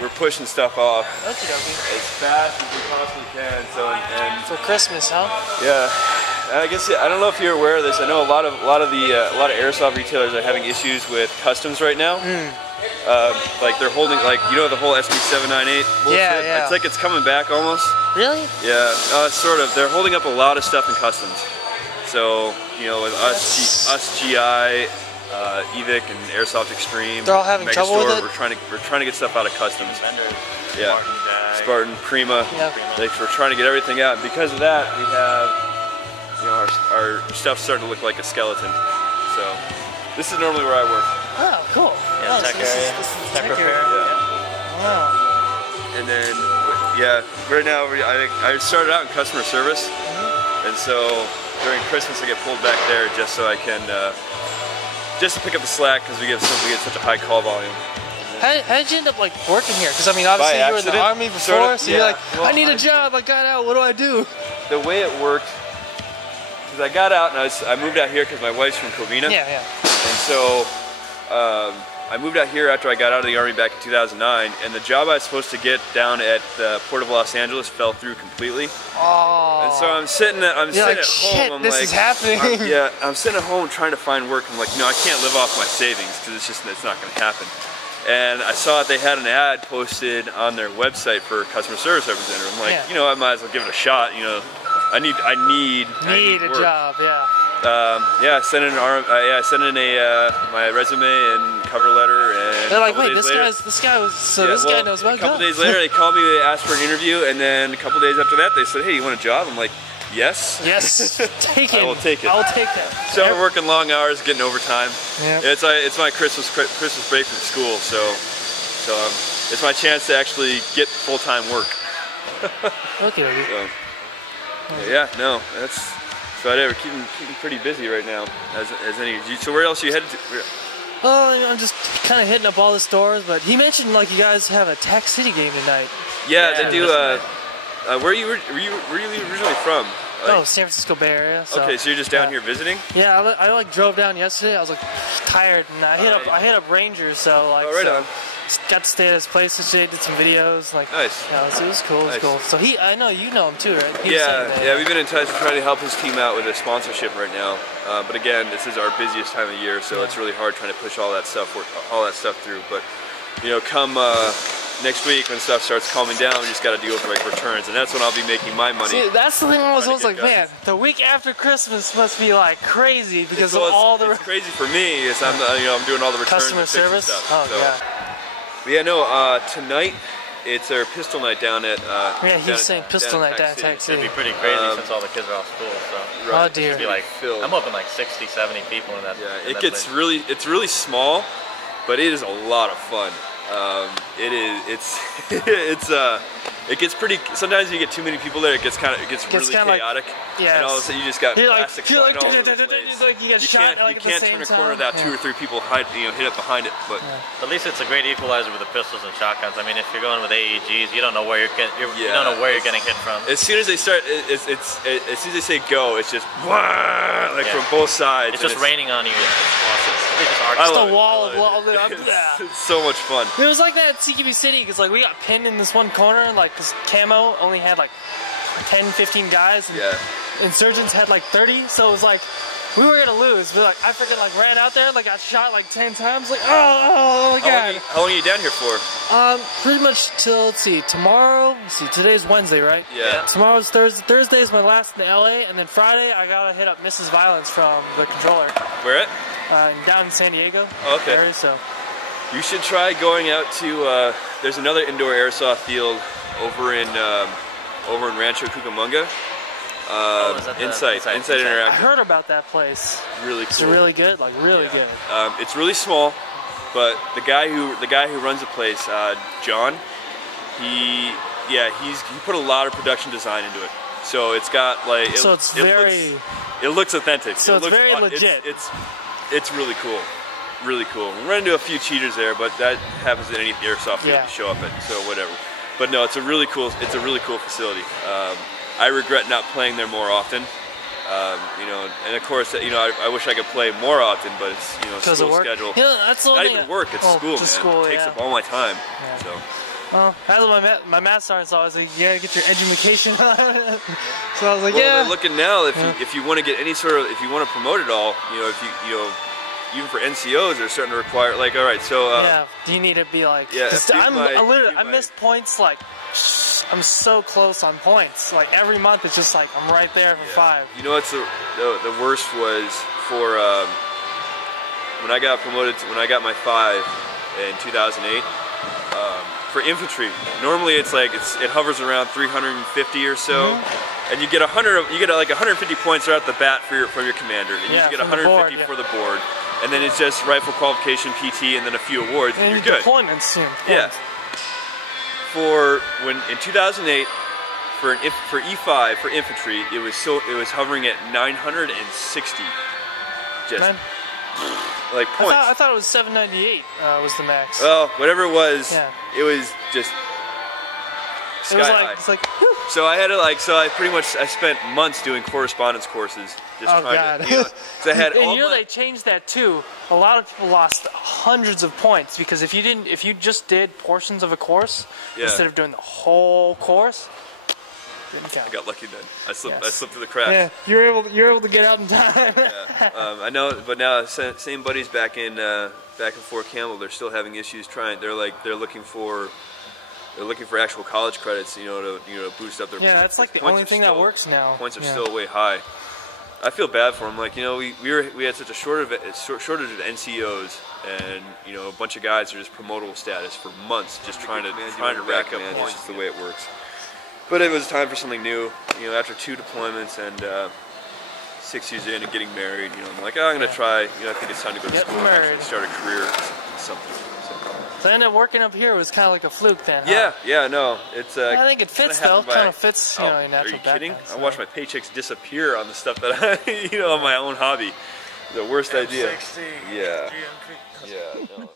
we're pushing stuff off Okie dokie. as fast as we possibly can. So and For Christmas, huh? yeah. I guess I don't know if you're aware of this. I know a lot of airsoft retailers are having issues with customs right now. Like they're holding, like, you know, the whole SB 798 bullshit. Yeah. It's like it's coming back almost. Really? Yeah, sort of. They're holding up a lot of stuff in customs. So, you know, with us GI, Evic, and Airsoft Extreme, they're all having trouble with it. We're trying to get stuff out of customs. Vendors, Yeah, Spartan, Prima. Yeah. We're trying to get everything out. And because of that, we have, you know, our stuff's starting to look like a skeleton. So this is normally where I work. Oh, cool. Yeah, nice. tech area. This is Tech tech repair. area. Yeah. Wow. And then, yeah, right now I started out in customer service, and so during Christmas I get pulled back there just so I can just to pick up the slack because we get such a high call volume. How did you end up like working here? Because I mean, obviously you were in the army before, sort of, so you're like, well, I need a job. I got out. What do I do? The way it worked, because I got out and I moved out here because my wife's from Covina. Yeah. And so I moved out here after I got out of the Army back in 2009, and the job I was supposed to get down at the Port of Los Angeles fell through completely. Oh. And so I'm sitting at home. Shit, I'm this like, is happening. I'm sitting at home trying to find work. I'm like, you know, I can't live off my savings because it's not going to happen. And I saw they had an ad posted on their website for customer service representative. I'm like, you know, I might as well give it a shot. You know, I need a work. job. Yeah. I sent in my resume and cover letter, and they're like, wait, this guy knows about guns. A couple days later, they called me, they asked for an interview, and then a couple days after that, they said, hey, you want a job? I'm like, yes. Yes, take it. I will take it. I will take that. So I'm working long hours, getting overtime. Yep. It's my Christmas break from school, so it's my chance to actually get full-time work. Okay. So, yeah, no, that's. So we're keeping pretty busy right now. So where else are you headed to? Oh, I'm just kind of hitting up all the stores. But he mentioned like you guys have a Tech City game tonight. Yeah, they do. Where were you originally from? San Francisco Bay Area. So, okay, so you're just down here visiting? Yeah, I like drove down yesterday. I was like tired, and I hit up Rangers. So like, on. Got to stay at his place today. Did some videos. Like, nice. Yeah, it was cool. It was cool. So I know you know him too, right? Yeah. We've been in touch. We're trying to help his team out with a sponsorship right now. But again, this is our busiest time of year, so it's really hard trying to push all that stuff through. But you know, come next week when stuff starts calming down, we just got to deal with like returns, and that's when I'll be making my money. See, that's the thing. I was like, man, the week after Christmas must be like crazy because of all the. It's crazy for me. Is I'm doing all the returns customer and service stuff. Oh so. yeah. But yeah, no. Tonight it's our pistol night down at. Yeah, he was saying pistol night down at Tech City. It'd be pretty crazy since all the kids are off school. So. Right. Oh dear. It'd be like I'm hoping like 60, 70 people in that. Yeah, it's really small, but it is a lot of fun. It gets pretty. Sometimes you get too many people there. It gets really chaotic. Yeah. And all of a sudden you just got plastic flying all over the like you get shot. You can't turn a corner without 2 or 3 people hit up behind it. But at least it's a great equalizer with the pistols and shotguns. I mean, if you're going with AEGs, you don't know where you're getting hit from. As soon as they start, as soon as they say go, it's just from both sides. It's just raining on you. It's awesome. Just a wall of wall. It's so much fun. It was like that at CQB City because like we got pinned in this one corner, like this camo only had like 10, 15 guys. And Insurgents had like 30, so it was like we were gonna lose. But like I freaking like ran out there, like got shot like 10 times. Like oh my god. How long are you down here for? Pretty much till tomorrow. Let's see, today's Wednesday, right? Yeah. Tomorrow's Thursday. Thursday is my last in LA, and then Friday I gotta hit up Mrs. Violence from the controller. Where at? Down in San Diego. Oh, okay. Area, so. You should try going out to. There's another indoor airsoft field over in Rancho Cucamonga. Insight Interactive. I heard about that place. Really cool. It's really good, like really good. It's really small, but the guy who runs the place, John, he put a lot of production design into it. So it's got like it looks authentic. So it's very legit. It's really cool. Really cool. We run into a few cheaters there, but that happens at any airsoft field to show up at, so whatever. But no, it's a really cool facility. I regret not playing there more often. And of course, I wish I could play more often, but it's school schedule. That's not even work. It's school, man. School, it takes up all my time. So. Well, that's what my math sergeant saw. I was like, you gotta get your education on. So I was like, well, yeah. They're looking now, if you want to get any sort of, if you want to promote it all, you know, if you know, even for NCOs, they're starting to require, like, all right, so. Yeah, do you need to be like, yeah, I missed points, like, I'm so close on points. Like, every month it's just like, I'm right there for 5. You know what's the worst was for, when I got promoted, when I got my 5 in 2008, for infantry, normally it's like, it hovers around 350 or so, and you get 150 points right off the bat from your commander, and you get 150 for the board, and then it's just rifle qualification, PT, and then a few awards, and you're good. Deployments soon. Yeah. For in 2008, for E5 for infantry, it was hovering at 960. Just like points. I thought it was 798 was the max. Well, whatever it was, it was just sky high. It's like whew. So I had to I spent months doing correspondence courses, just trying to. You know, so I had they changed that too. A lot of people lost hundreds of points because if you just did portions of a course instead of doing the whole course, didn't count. I got lucky then. I slipped through the cracks. Yeah, you're able to get out in time. Yeah, I know, but now same buddies back in Fort Campbell, they're still having issues trying. They're looking for actual college credits, you know, to boost up their points. Yeah, that's like the only thing that works now. Points are still way high. I feel bad for them. Like, you know, we had such a shortage of NCOs, and you know, a bunch of guys are just promotable status for months, just trying to rack up points. It's just the way it works. But it was time for something new. You know, after 2 deployments and 6 years in and getting married, you know, I'm like, oh, I'm gonna try. You know, I think it's time to go to school and actually start a career in something. So I ended up working up here. It was kind of like a fluke then. Huh? Yeah, no, it's. I think it fits though. Kind of fits, you know, your natural background. Are you kidding? I watch my paychecks disappear on the stuff that I, you know, on my own hobby. The worst idea. M60, yeah. GMP. Yeah. No.